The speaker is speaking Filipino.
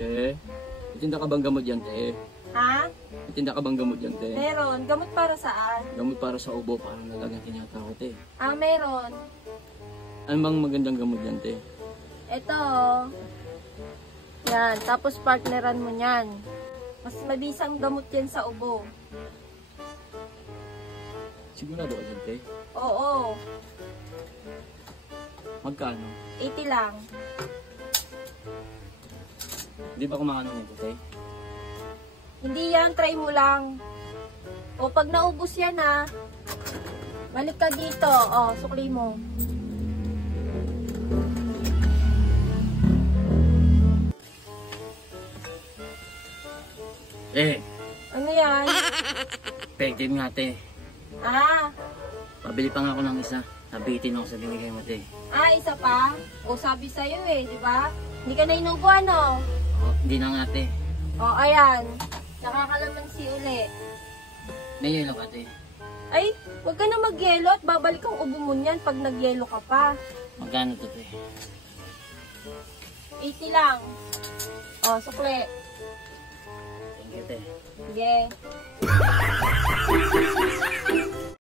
Te, itinda ka bang gamot yan, te? Ha? Itinda ka bang gamot yan, te? Meron. Gamot para saan? Gamot para sa ubo, parang nalagang tinatakot, te. Ah, meron. Ano bang magandang gamot yan, te? Ito. Yan. Tapos partneran mo yan. Mas mabisang gamot yan sa ubo. Sigurado ka dyan, te? Oo. Magkano? 80 lang. Di ba kumakano nito, te? Hindi yan. Try mo lang. O pag naubos yan ha, balik ka dito. O, sukli mo. Ano yan? effective nga, te. Ah, Pabili pa nga ako ng isa. Nabitin ako sa binigay mo, te. isa pa? O sabi sa'yo eh, di ba? Hindi ka na inubo ano? Oh, hindi na nga, te. O, ayan. Nakakalamansi uli. May yelo ka, te. Ay, huwag ka na mag-yelo at babalik ang ubo mo niyan pag nag-yelo ka pa. Magkano to, te? 80 lang. O, sukli. Thank you, te. Sige.